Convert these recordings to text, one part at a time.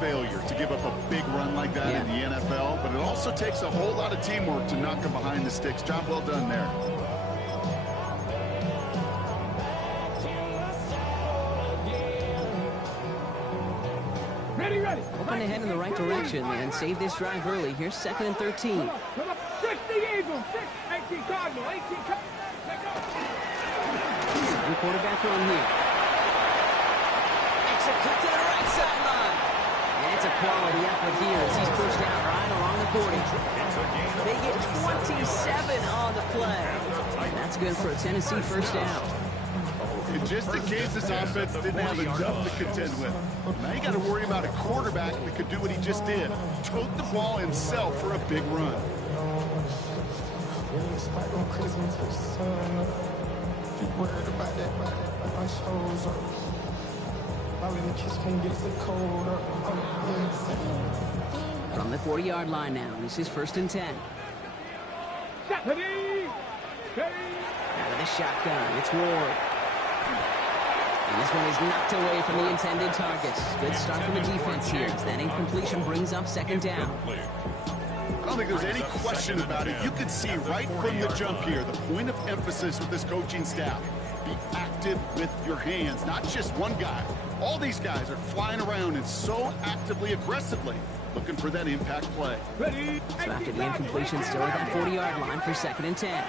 failure to give up a big run like that in the NFL, but it also takes a whole lot of teamwork to knock him behind the sticks. Job well done there. Hoping to head in the right direction and save this drive early. Here's 2nd and 13. Come up, 60 Eagles, 18 Cardinal, 18 Cardinal. Good quarterback run here. Extra cut to the right sideline. And it's a quality effort here as he's pushed out right along the 40. They get 27 on the play. And that's good for a Tennessee first down. And just in case this offense didn't have enough to contend with, now you got to worry about a quarterback that could do what he just did. Tote the ball himself for a big run. From the 40-yard line now, this is 1st and 10. Out of the shotgun, it's Ward. And this one is knocked away from the intended targets. Good start from the defense here as that incompletion brings up 2nd down. I don't think there's any question about it. You can see right from the jump here the point of emphasis with this coaching staff. Be active with your hands, not just one guy. All these guys are flying around and so actively, aggressively looking for that impact play. So after the incompletion, still at that 40-yard line for 2nd and 10.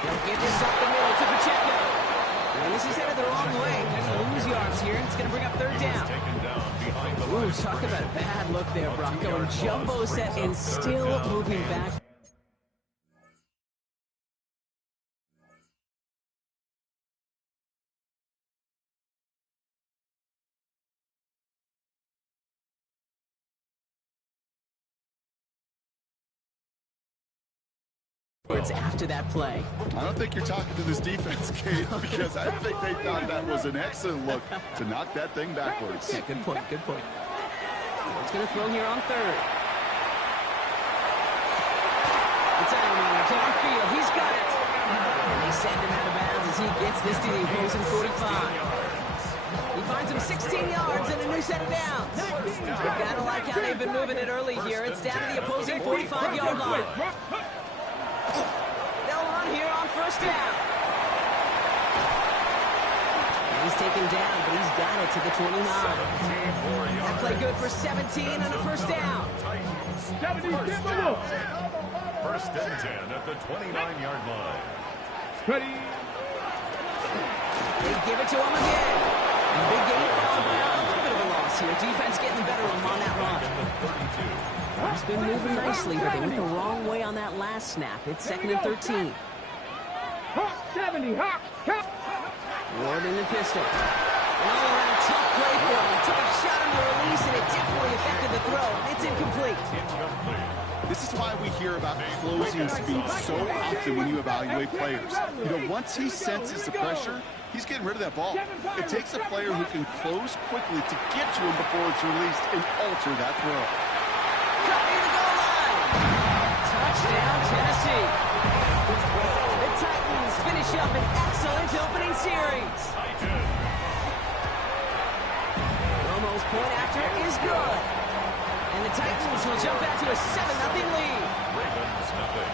They'll give this up the middle to Pacheco. And this is headed the wrong way. They're going to lose yards here, and it's going to bring up 3rd down. Ooh, talk about a bad look there, Bronco. And jumbo set and still moving back. After that play. I don't think you're talking to this defense, Kate, because I think they thought that was an excellent look to knock that thing backwards. Yeah, good point, good point. It's going to throw here on 3rd. It's Edelman downfield. He's got it. And they send him out of bounds as he gets this to the opposing 45. He finds him 16 yards and a new set of downs. You've got to like how they've been moving it early here. It's down to the opposing 45-yard line. Here on 1st down. And he's taken down, but he's got it to the 29. That play good for 17 and a 1st down. 1st and 10 at the 29-yard line. Ready. They give it to him again. And big game followed by a little bit of a loss here. Defense getting the better of him on that run. He's been moving nicely, but they went the wrong way on that last snap. It's 2nd and 13. Hawk 70, Hawk. Ward in the pistol. An all-around tough play for him. He took a shot on the release, and it definitely affected the throw. It's incomplete. This is why we hear about closing speed so often when you evaluate players. You know, once he senses the pressure, he's getting rid of that ball. It takes a player who can close quickly to get to him before it's released and alter that throw. Cut near the goal line. Touchdown, Tennessee. The Titans finish up an excellent opening series. Romo's point after is good. And the Titans will jump out to a 7-0 lead. Ravens nothing.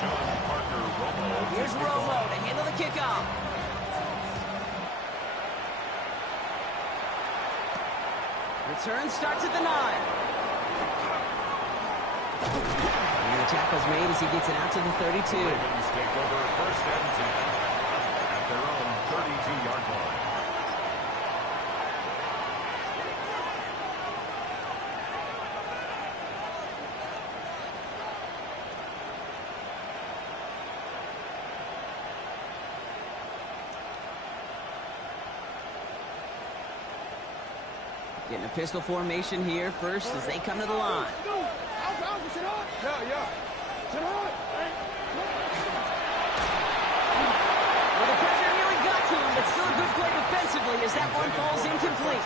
John Parker Romo. Here's Romo to handle the kickoff. Return starts at the 9. And the tackle's made as he gets it out to the 32. Ravens take over 1st and 10 at their own 32-yard line. Getting a pistol formation here first as they come to the line. Well, the pressure nearly got to him, but still a good play defensively as that one falls incomplete.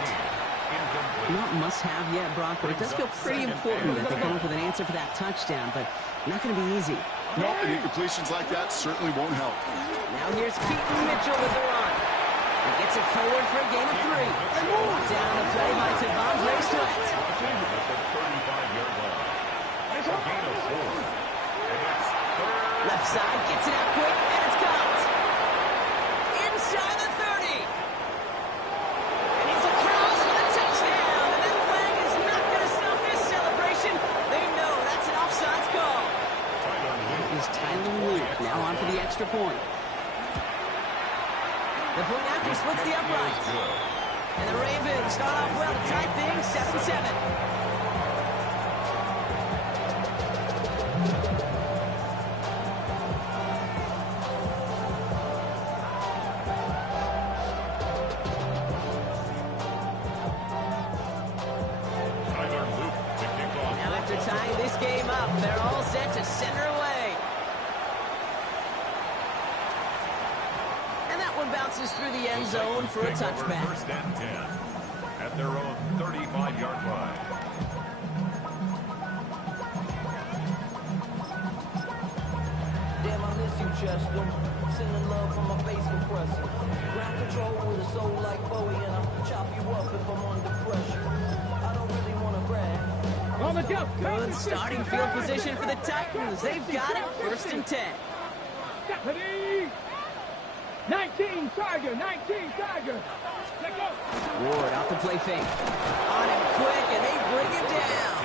Not must-have yet, Brock, but it does feel pretty important that they come up with an answer for that touchdown, but not going to be easy. Nope, and incompletions like that certainly won't help. Now here's Keaton Mitchell with the run. He gets it forward for a gain of 3. Brought down on the play by T'Vondre Sweat. Rushing at the 35-yard line. It's a gain of 4. And it's third. Left side gets it out quick, and it's caught. Inside the 30. And he's across for the touchdown. And that flag is not going to stop this celebration. They know that's an offsides call. Is Tyler Luke now on for the extra point. The point after splits the uprights. And the Ravens start off well to tie things 7-7. Tyler Luke to kick off. Now after tying this game up, they're all set to center away. And that one bounces through the end zone for a touchback. First and 10 at their own 35-yard line. Damn, I miss you, Chester. Sending love from my bass compressor. Ground control with a soul like Bowie, and I'll chop you up if I'm under pressure. I don't really want to brag. On the jump. Good starting field position for the Titans. They've got it, 1st and 10. Stephanie. 19 Tiger. 19 Tiger. Let go. Ward off the play fake. On him quick, and they bring him down.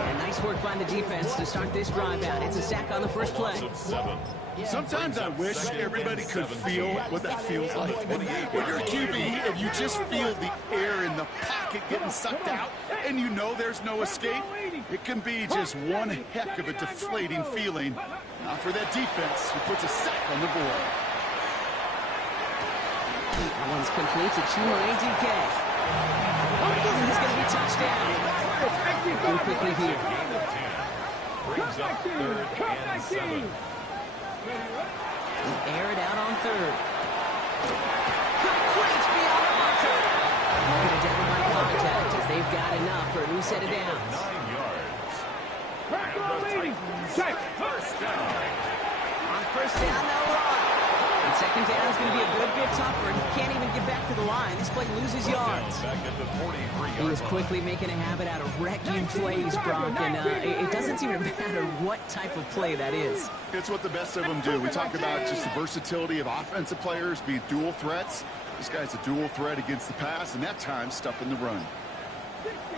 And nice work by the defense to start this drive out. It's a sack on the first play. Sometimes I wish everybody could feel what that feels like. When you're a QB and you just feel the air in the pocket getting sucked out and you know there's no escape, it can be just one heck of a deflating feeling. Now for that defense, who puts a sack on the board. That one's complete to Chuma DK. He's going to be touchdown. Looking quickly here. Brings up 3rd and 7. Air it out on 3rd. Complete beyond the marker. Knocking it down by contact as they've got enough for a new set of downs. 9 yards. Crack on leading. Check. First down. On 1st down, they'll run. And 2nd down is going to be a good bit tougher. He can't even get back to the line. This play loses yards. Back at the 43-yard He was line. quickly making a habit out of wrecking plays, Brock, and it doesn't seem to matter what type of play that is. It's what the best of them do. We talk about just the versatility of offensive players being dual threats. This guy's a dual threat against the pass, and that time stuffing the run.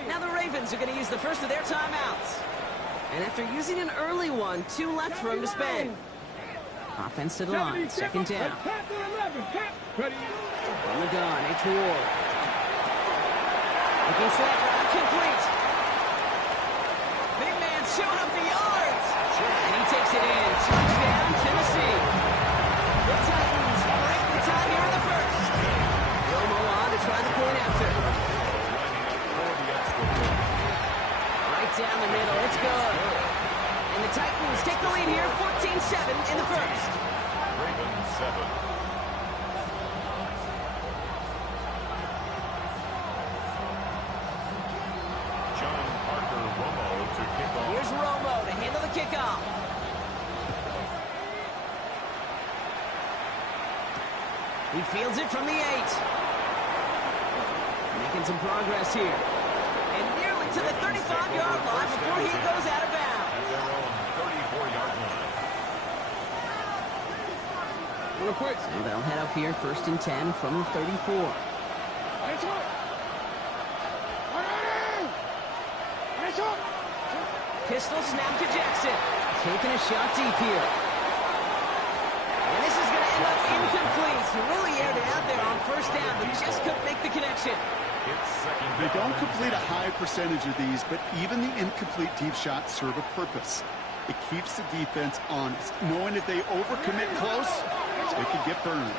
Now the Ravens are going to use the first of their timeouts. And after using an early one, 2 left for him to spend. Offense to the line, 2nd down. On the gun, it's Ward. Looking slant route, complete. Big man showing up the yards. And he takes it in. Touchdown, Tennessee. The Titans break the tie here in the 1st. Romo on to try the point after. Right down the middle, it's good. And the Titans take the lead here, 14-7 in the 1st. Ravens 7. John Parker Romo to kick off. Here's Romo to handle the kickoff. He fields it from the 8. Making some progress here. And nearly to the 35-yard line before he goes out of bounds. At their own 34-yard line. So they'll head up here, 1st and 10 from the 34. Pistol snap to Jackson. Taking a shot deep here. And this is going to end up incomplete. He really aired it out there on 1st down, but just couldn't make the connection. It's 2nd They down. don't complete a high percentage of these, but even the incomplete deep shots serve a purpose. It keeps the defense honest, knowing if they overcommit close, they could get burned.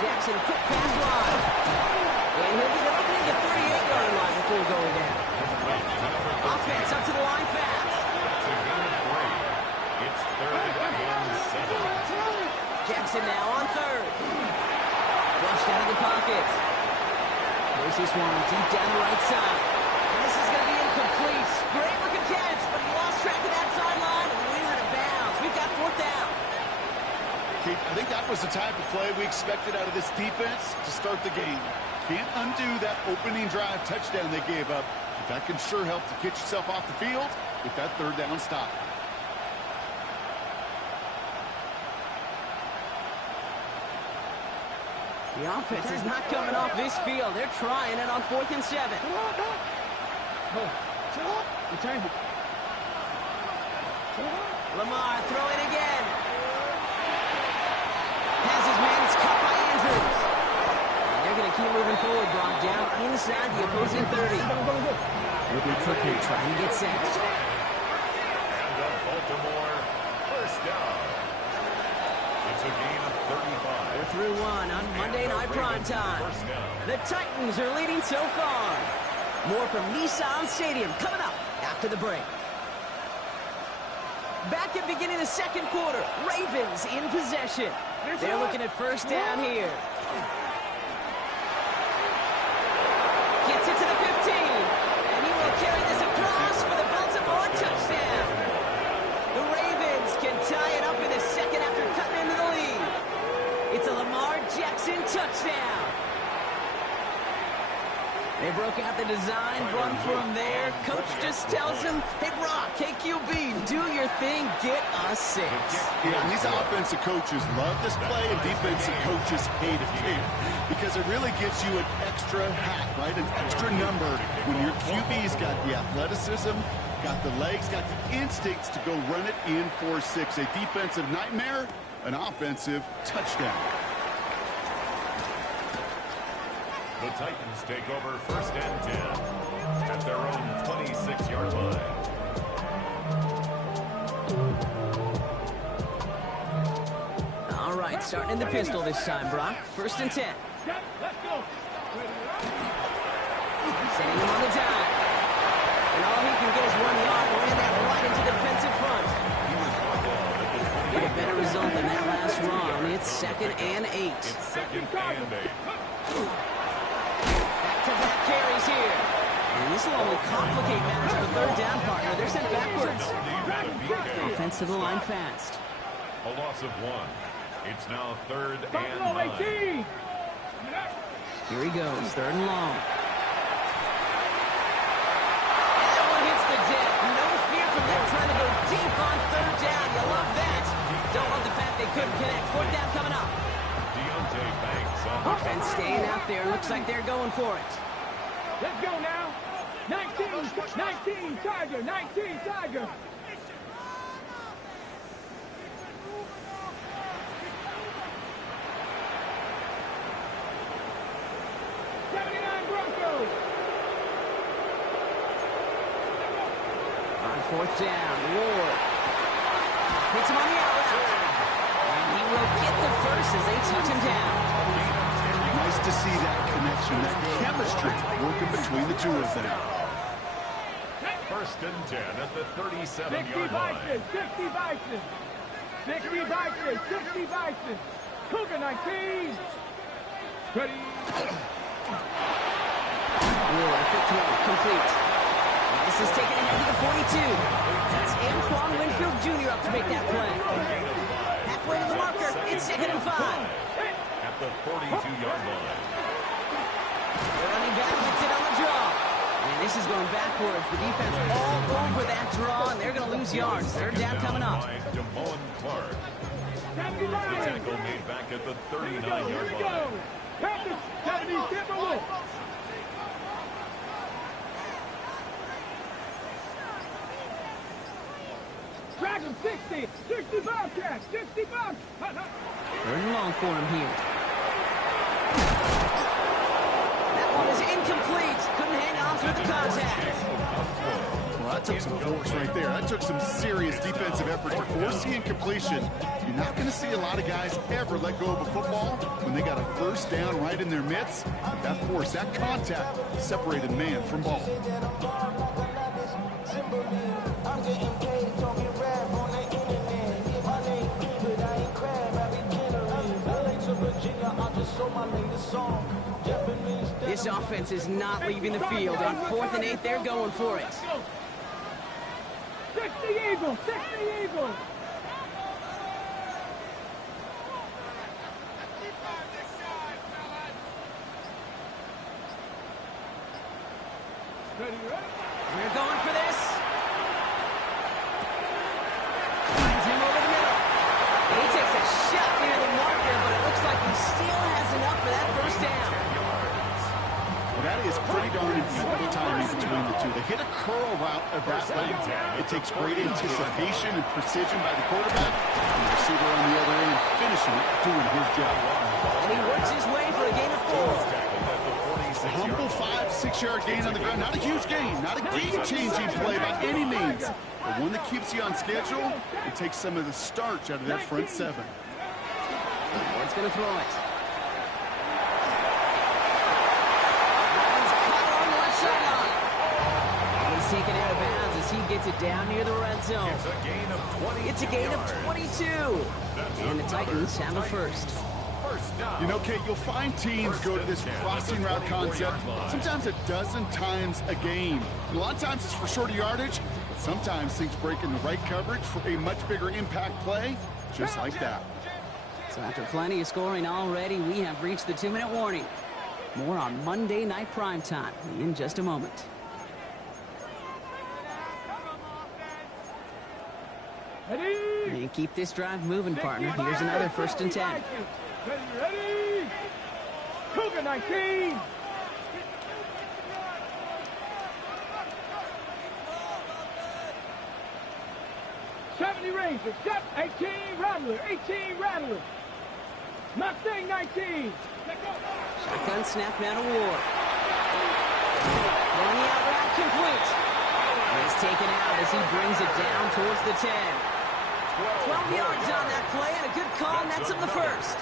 Jackson, quick pass wide. And he'll get it up in the 38-yard line before going down. Offense up to the line fast. It's a gain of 3. It's 3rd and 7. Jackson now on 3rd. Flushed out of the pocket. Plays this one deep down the right side. And this is going to incomplete. Great looking catch, but he lost track of that sideline and went out of bounds. We've got fourth down. Keith, I think that was the type of play we expected out of this defense to start the game. Can't undo that opening drive touchdown they gave up. But that can sure help to get yourself off the field with that third down stop. The offense is not coming off this field. They're trying it on 4th and 7. Lamar throwing again. Has his man. It's caught by Andrews. And they're going to keep moving forward. Brought down inside the opposing 30. Moving quickly, trying to get set. And the Baltimore first down. It's a gain of 35. We're through one on Monday Night Primetime. The Titans are leading so far. More from Nissan Stadium coming up after the break. Back at beginning of the second quarter, Ravens in possession. They're looking at first down here. Gets it to the 15, and he will carry this across for the Baltimore touchdown. The Ravens can tie it up in a second after cutting into the lead. It's a Lamar Jackson touchdown. They broke out the design run from there. Coach just tells him, hey, Brock, hey, QB, do your thing, get us 6. Yeah, and these offensive coaches love this play, and defensive coaches hate it too, because it really gives you an extra hat, right? An extra number when your QB's got the athleticism, got the legs, got the instincts to go run it in for 6. A defensive nightmare, an offensive touchdown. The Titans take over first and 10 at their own 26-yard line. All right, starting in the pistol this time, Brock. First and 10. Let's go. Setting him on the dime. And all he can get is 1 yard. Ran that right into the defensive front. Get a better result than that last run. It's 2nd and 8. It's 2nd and 8. Back-to-back carries here. And this will only complicate matters for the third down partner. They're sent backwards. Offense to the line fast. A loss of 1. It's now 3rd and Buffalo 9. 18. Here he goes, 3rd and long. And that one hits the deck. No fear from them trying to go deep on 3rd down. You love that. Don't love the fact they couldn't connect. 4th down coming up. Deontay Banks on the Offense staying out there. Looks like they're going for it. Let's go now. 19 Tiger, 19 Tiger. Broncos. On 4th down, Ward hits him on the out route. And he will get the first as they touch him down. Nice to see that connection, that chemistry working between the two of them. First and 10 at the 60 37-yard line. Bison, 60 Bison. 60 Bison, 60 Bison. Cougar 19. Ready. Ward, quick throw, complete. And this is taken ahead to the 42. That's Antoine Winfield Jr. up to make that play. Halfway to the marker, it's 2nd and 5. At the 42-yard line. The running back gets it on the draw. And this is going backwards. The defense all over that draw, and they're going to lose yards. 3rd down coming up. By Damone Clark. The 79. tackle made back at the Here we 39-yard go. line. Panthers, 70 Timberwolves. Dragon 60, 60 Bobcats, 60 Bobcats. 3rd and long for him here. That one is incomplete. Couldn't hang on through the contact. Well, that took some force right there. That took some serious defensive effort to force the incompletion. You're not going to see a lot of guys ever let go of a football when they got a first down right in their midst. That force, that contact separated man from ball. I'm getting paid, talking rap on the internet. My name but I ain't crab, I be kidding. LA to Virginia, I just sold my latest song. Japanese. This offense is not leaving the field. On 4th and 8, they're going for it. 60 Eagles, 60 Eagles. We're going for this. Finds him over the middle. And he takes a shot near the marker, but it looks like he still has enough for that first down. Well, that is pretty darn impeccable timing between the two. They hit a curl route of that length. It takes great anticipation and precision by the quarterback. And the receiver on the other end finishing it, doing his job. And he works his way for a gain of 4. A humble 5-6 yard gain on the ground. Not a huge gain, not a game-changing play by any means, but one that keeps you on schedule and takes some of the starch out of that front seven. Ward's going to throw it. He's caught on the left sideline. And he's taken out of bounds as he gets it down near the red zone. It's a gain of 22. And the Titans have a first. You know, Kate, you'll find teams go to this crossing route concept sometimes a dozen times a game. A lot of times it's for shorter yardage, but sometimes things break in the right coverage for a much bigger impact play, just like that. So after plenty of scoring already, we have reached the 2-minute warning. More on Monday Night Primetime in just a moment. And keep this drive moving, partner. Here's another 1st and 10. Ready? Cougar 19. '70 Rangers, 18 Rattler, 18 Rattler. Mustang 19. Shotgun snap now to Ward. On the out route complete. And he's taken out as he brings it down towards the 10. 12 yards on that play and a good call, and that's him the first.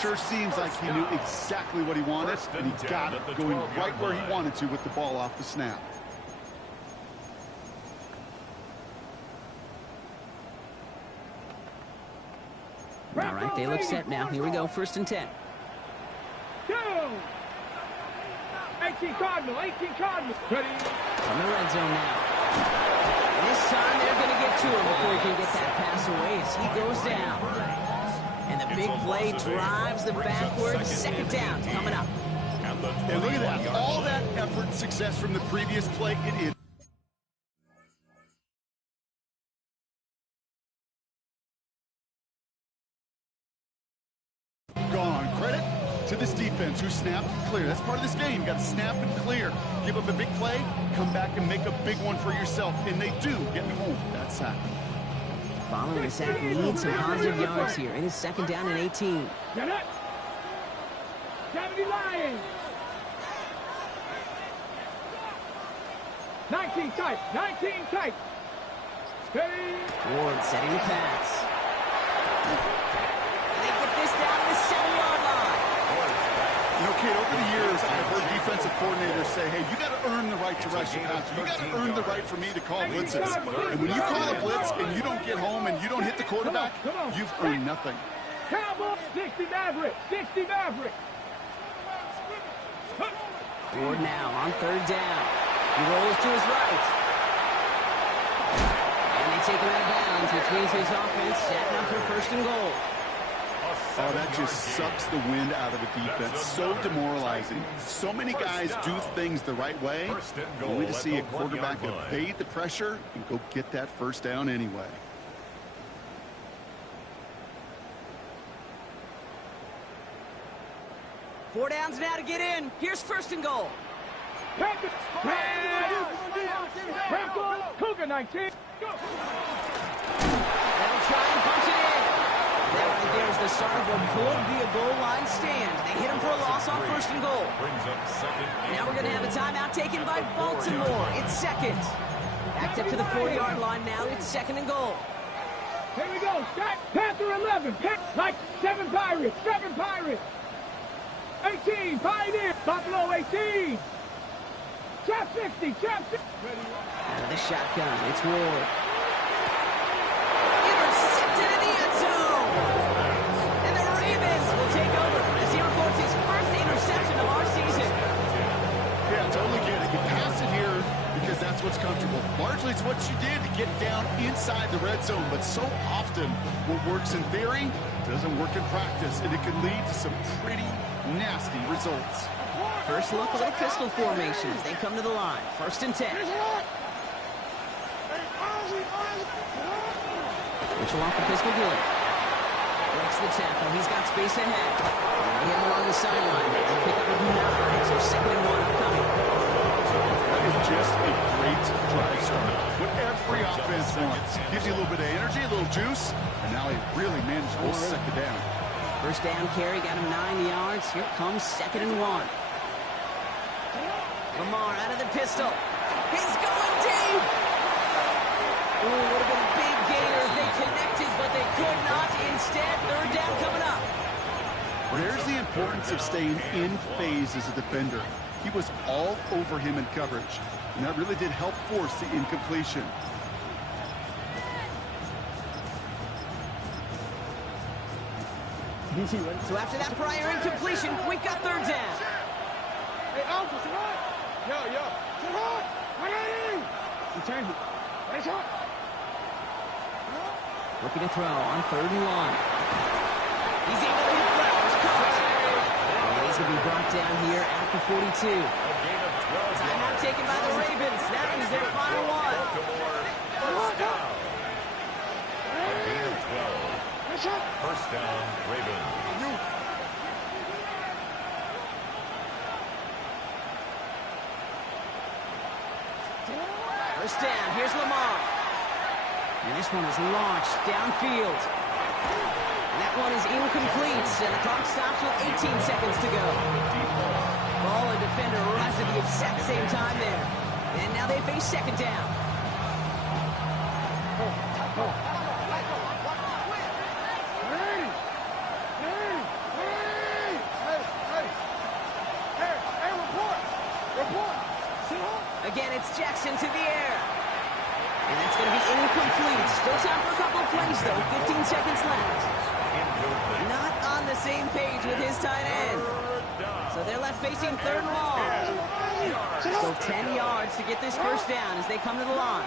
Sure seems like he knew exactly what he wanted, and he got it going right where he wanted to with the ball off the snap. All right, they look set now. Here we go, 1st and 10. 18 Cardinal, 18 Cardinal. Ready? From the red zone now. And this time they're going to get to him before he can get that pass away as he goes down. And the big play drives them backwards. 2nd down coming up. And look at that. All that effort and success from the previous play, it is. Gone. Credit to this defense who snapped and clear. That's part of this game. You got to snap and clear. Give up a big play, come back and make a big one for yourself. And they do, getting home that sack. Following the sack, needs some positive yards here. It is 2nd down and 18. Get it. 70 Lions. 19 tight, 19 tight. Steady. Ward setting the pass. And they get this down to the 7-yard line. You know, Kate, over the years, I've heard defensive coordinators say, hey, you got to earn the right to rush the passer. You got to earn the right for me to call blitzes. And when you call a blitz and you don't get home and you don't hit the quarterback, you've earned nothing. Cowboy, 60 Maverick, 60 Maverick. Ward now on 3rd down. He rolls to his right. And they take him out of bounds, which means his offense setting up for 1st and goal. Oh, that just sucks the wind out of the defense. So demoralizing. So many guys do things the right way, only to see a quarterback evade the pressure and go get that 1st down anyway. Four downs now to get in. Here's 1st and goal. Cougar 19. They'll try and punch it in. That right there is the start of what could be a goal line stand. They hit him for a loss on 1st and goal. Now we're going to have a timeout taken by Baltimore. It's 2nd. Backed up to the 4-yard line now. It's 2nd and goal. Here we go. Start. Panther 11. Like 7 Pirates. 7 Pirates. 18. Pioneer. Buffalo 18. Chap 60. Chap 60. Out of the shotgun. It's Ward. Intercepted in the end zone. And the Ravens will take over as he records his first interception of our season. red zone, but so often what works in theory doesn't work in practice, and it can lead to some pretty nasty results. First look, a little pistol formation as they come to the line. 1st and 10. Mitchell off the pistol good. Breaks the tackle. He's got space ahead. And they hit him along the sideline. They pick up with 9. So 2nd and 1 upcoming. That is just a great drive start. What every offense wants. Gives you a little bit of energy, a little juice, and now a really manageable 2nd down. 1st down carry, got him 9 yards. Here comes 2nd and 1. Lamar out of the pistol. He's going deep. Ooh, would have been a big gainer if they connected, but they could not. Instead, 3rd down coming up. There's the importance of staying in phase as a defender. He was all over him in coverage, and that really did help force the incompletion. So after that prior incompletion, we got 3rd down. Hey, Alpha, survive! Yo, survive! Return it. Race up! Looking to throw on 3rd and 1. He's able to hit Flowers, caught. And he's going to be brought down here at the 42. Timeout taken by the Ravens. That is their final one. First down, Ravens. First down, here's Lamar. And this one is launched downfield. And that one is incomplete. And the clock stops with 18 seconds to go. Ball and defender arrives at the exact same time there. And now they face 2nd down. Again, it's Jackson to the air. And that's going to be incomplete. Still time for a couple of plays, though. 15 seconds left. Not on the same page with his tight end. So they're left facing 3rd and long. So 10 yards to get this 1st down as they come to the line.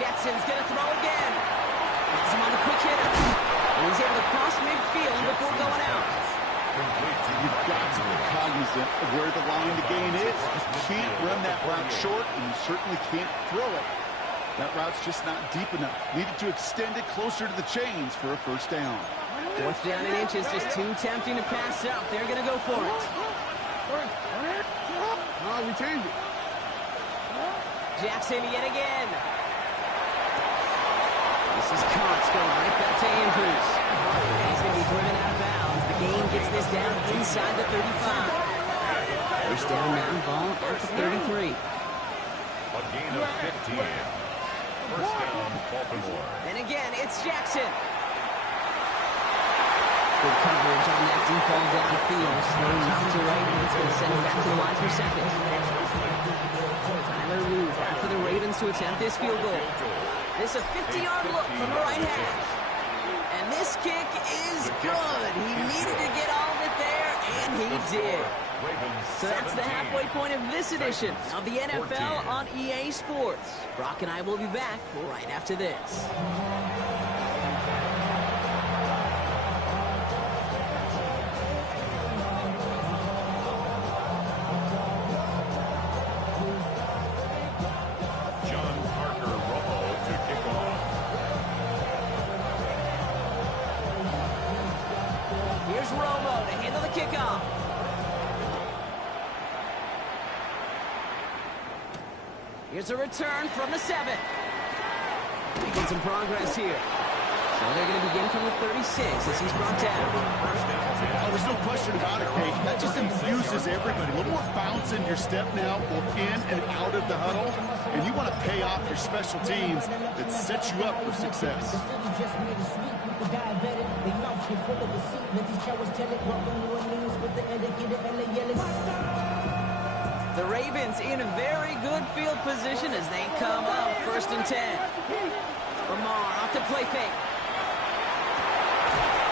Jackson's going to throw again. Has him on the quick hitter. And he's able to cross midfield before going out. You've got to be cognizant of where the line to gain is. You can't run that route short, and you certainly can't throw it. That route's just not deep enough. Needed to extend it closer to the chains for a 1st down. 4th down and inches, just too tempting to pass up. They're going to go for it. We changed it. Jackson yet again. This is Cox going right back to Andrews. And he's going to be driven out of bounds. The game gets this down inside the 35. 1st down now, ball at the 33. A gain of 15. 1st down, Baltimore. And again, it's Jackson. Good coverage on that deep ball downfield. Slow out to right, and it's going to send him back to the line for 2nd. Tyler Root after the Ravens to attempt this field goal. This is a 50-yard look from the right half. And this kick is good. He needed to get all of it there, and he did. So that's the halfway point of this edition of the NFL on EA Sports. Brock and I will be back right after this. Romo to handle the kickoff. Here's a return from the 7. Making some progress here. So they're going to begin from the 36 as he's brought down. Oh, there's no question about it, Kate. That just infuses everybody. A little more bounce in your step now, both in and out of the huddle. And you want to pay off your special teams that sets you up for success. The Ravens in a very good field position as they come up 1st and 10. Lamar off the play fake.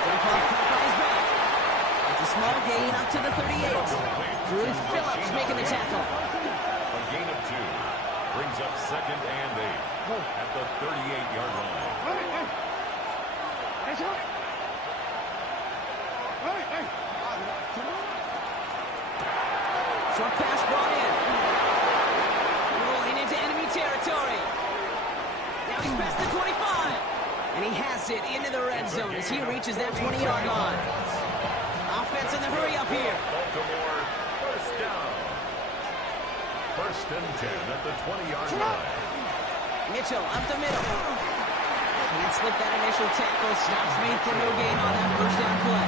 Dump off caught by his back. It's a small gain up to the 38. Drew Phillips making the tackle. gain of 2. Brings up 2nd and 8 at the 38-yard line. Short pass brought in. Rolling into enemy territory. Now he's past the 25. And he has it into the red zone as he reaches that 20-yard line. Offense in the hurry up here. Baltimore, first down. 1st and 10 at the 20-yard line. Mitchell up the middle. Can't slip that initial tackle. Stops made for no gain on that first down play.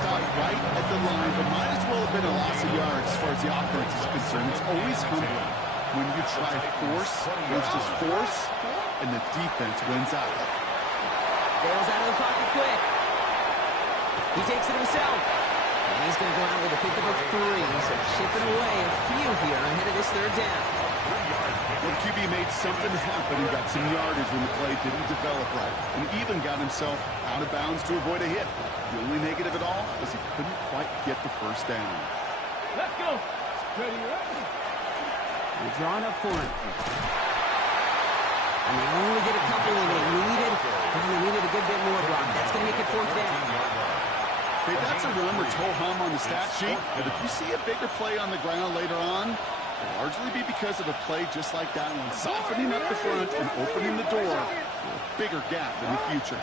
Stop right at the line, but might as well have been a loss of yards as far as the offense is concerned. It's always humbling when you try force versus force, and the defense wins out. Bails out of the pocket quick. He takes it himself. And he's going to go out with a pickup of 3. So chipping away a few here ahead of this 3rd down. Well, QB made something happen and got some yardage when the play didn't develop right, and even got himself out of bounds to avoid a hit. The only negative at all was he couldn't quite get the first down. Let's go. Ready, ready. They're drawing up for him. And they only get a couple when they needed a good bit more block. That's going to make it 4th down. Okay, that's a run or toe hum on the stat sheet, but if you see a bigger play on the ground later on, it'll largely be because of a play just like that one, softening up the front and opening the door for a bigger gap in the future.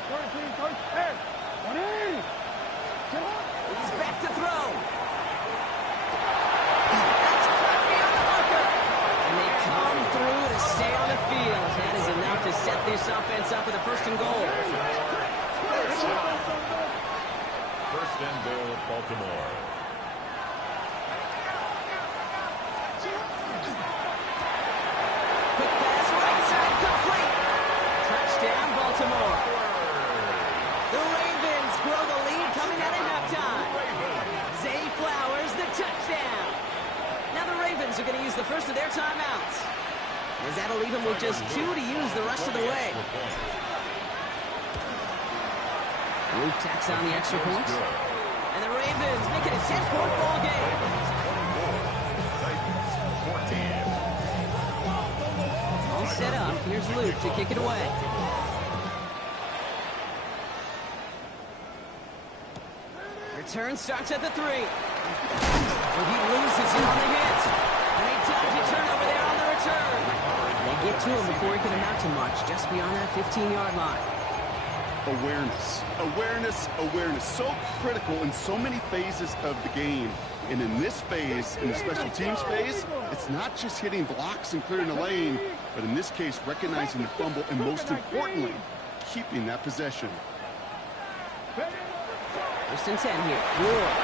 He's back to throw. That's caught beyond the marker. And they come through to stay on the field. That is enough to set this offense up with a 1st and goal. 1st and goal, Baltimore. Quick pass right side complete. Touchdown, Baltimore. The Ravens grow the lead coming out of halftime. Zay Flowers, the touchdown. Now the Ravens are going to use the first of their timeouts, as that'll leave them with just 2 to use the rest of the way. Luke tacks on the extra point. And the Ravens make it a 10-point ball game. Titans, 14. All set up. Here's Luke to kick it away. Return starts at the 3. Well, he loses it on the hit. And a dodgy turnover there on the return. They get to him before he can amount to much, just beyond that 15-yard line. Awareness, awareness, awareness. So critical in so many phases of the game. And in this phase, in the special teams phase, it's not just hitting blocks and clearing the lane, but in this case, recognizing the fumble and most importantly, keeping that possession. 1st and 10 here. Ward.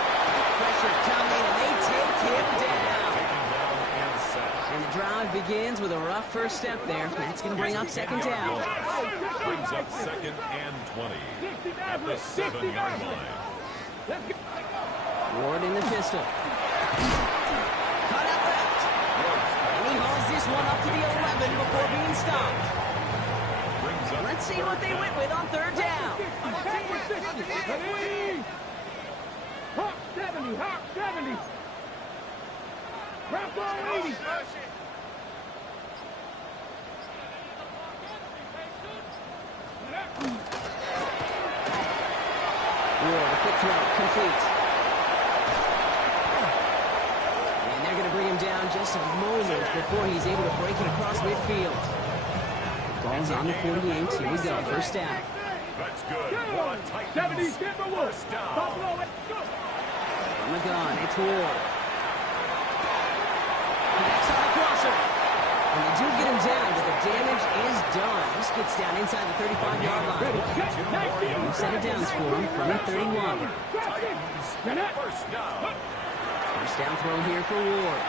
Pressure coming, and they take him down. And the drive begins with a rough first step there. That's going to bring up 2nd down. Brings up 2nd and 20 at the 7-yard line. Ward in the pistol. Cut out left. And he hauls this one up to the 11 before being stopped. Let's see what they went with on 3rd down. Hawk 70, Hawk 70. Bravo 80. Ward, a quick throw, complete. And they're going to bring him down just a moment before he's able to break it across midfield. Ball's on the 48. Here we go. 1st down. That's good. 70, Timberwolves. Buffalo, let's go. On the gun, it's Ward. Connects on the crosser. And they do get him down, but the damage is done. This gets down inside the 35-yard line. New set of downs for him from the 31. First down. First down throw here for Ward.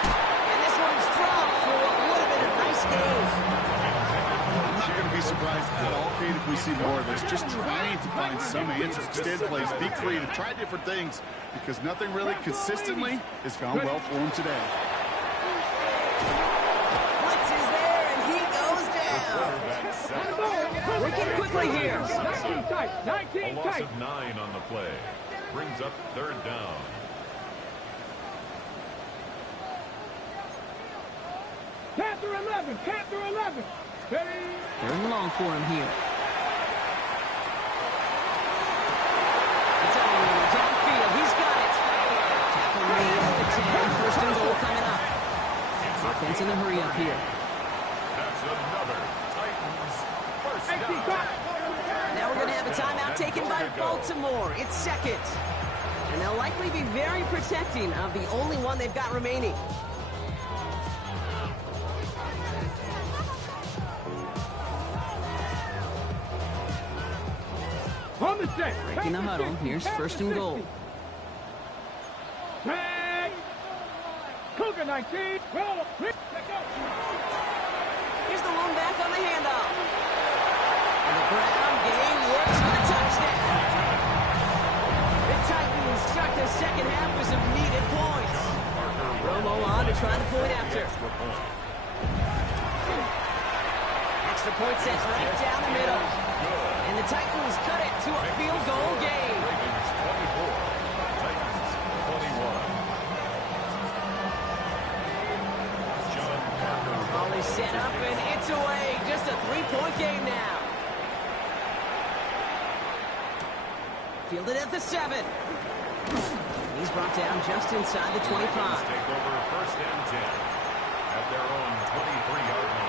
And this one's dropped for what would have been a nice game. I'm not going to be surprised at all, Kate, if we see more of this. Just trying to find some answers, extend plays, be creative, try different things, because nothing really consistently has gone well for him today. Blitz is there, and he goes down. Working quickly here. 19 tight, 19 A loss tight. of 9 on the play. Brings up 3rd down. Panther 11. Panther 11. Ready? Third and long for him here. It's downfield. He's got it. Tackle made at the 10. First and goal coming up. Offense in the hurry up here. That's another Titans first down. Now we're going to have a timeout taken by Baltimore. It's second. And they'll likely be very protecting of the only one they've got remaining. On the set. Breaking the huddle. Here's first and goal. Tag. Cougar 19. Roll. Let's go. Here's the lone back on the handoff. And the ground game works for the touchdown. The Titans start the second half with some needed points. Romo on to try the point after. Extra point set right down the middle. And the Titans cut it to a field goal game. Ravens 24, Titans 21. John Parker. Ball is set up and it's away. Just a 3-point game now. Fielded at the 7. He's brought down just inside the 25. Take over first and 10 at their own 23-yard line.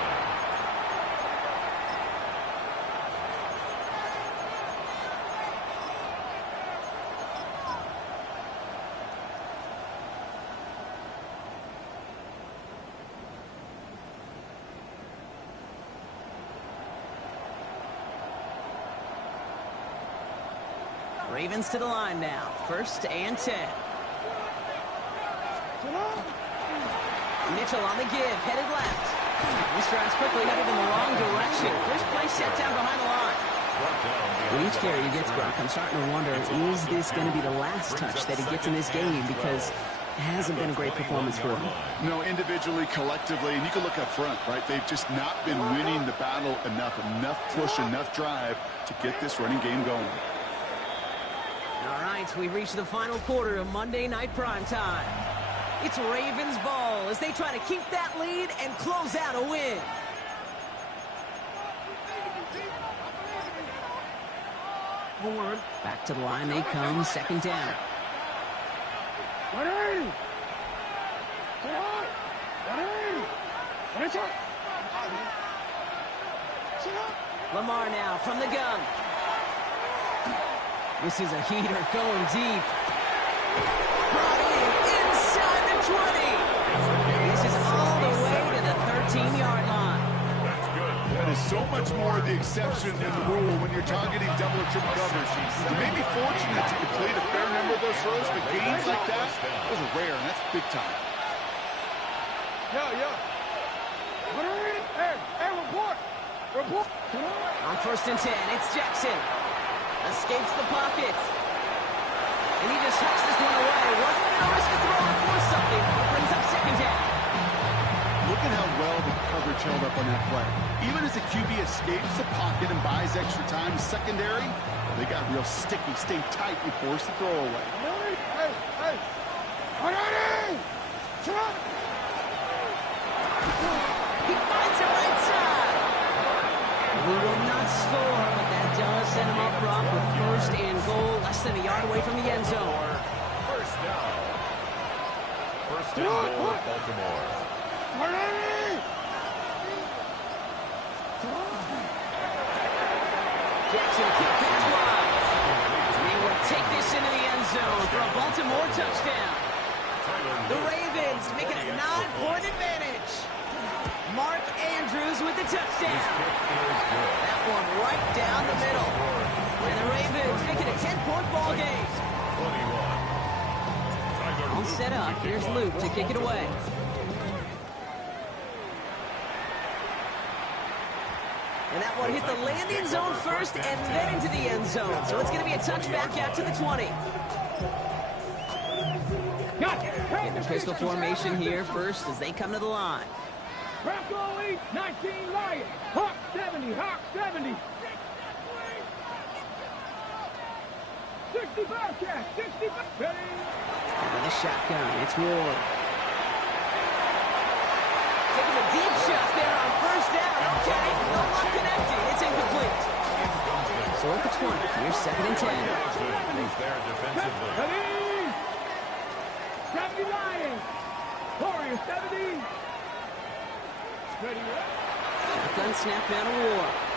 Ravens to the line now. First and 10. Mitchell on the give, headed left. This drive's quickly headed in the wrong direction. First play set down behind the line. With each carry he gets, Brock, I'm starting to wonder, is this going to be the last touch that he gets in this game? Because it hasn't been a great performance for him. No, individually, collectively, and you can look up front, right? They've just not been winning the battle enough push, enough drive to get this running game going. All right, we've reached the final quarter of Monday Night Primetime. It's Ravens ball as they try to keep that lead and close out a win. Back to the line they come, second down. Lamar now from the gun. This is a heater going deep. Brought in inside the 20. This is all the way to the 13-yard line. That is so much more the exception than the rule when you're targeting double or triple coverage. You may be fortunate to complete a fair number of those throws, but gains like that, those are rare, and that's big time. Hey, report. On first and 10, it's Jackson. Escapes the pocket. And he just hucks this one away. Wasn't going to risk a throw or force something. It brings up second down. Look at how well the coverage held up on that play. Even as the QB escapes the pocket and buys extra time, secondary, they got real sticky, stay tight, and force the throw away. Hey. He finds it right side. He will not score, but that does set him up, Brock, with first and goal, less than a yard away from the end zone. First down. First and goal, Baltimore. Jackson kick pass wide. They will take this into the end zone for a Baltimore touchdown. The Ravens make it a 9-point advantage. Mark Andrews with the touchdown. That one right down the middle. And the Ravens make it a 10-point ball game. 21. All set up. Here's Luke to kick it away. And that one hit the landing zone first and then into the end zone. So it's going to be a touchback out to the 20. In the pistol formation here first as they come to the line. Bronco 8, 19 Lions. Hawk 70, Hawk 70. 60 Bearcat, 60 Ready? With a shotgun, it's Ward. Taking a deep So at the 20, here's 2nd and 10. Was there defensively. Ready? 70 Lions. Warriors 70. Ready up. Shotgun snap, now to War.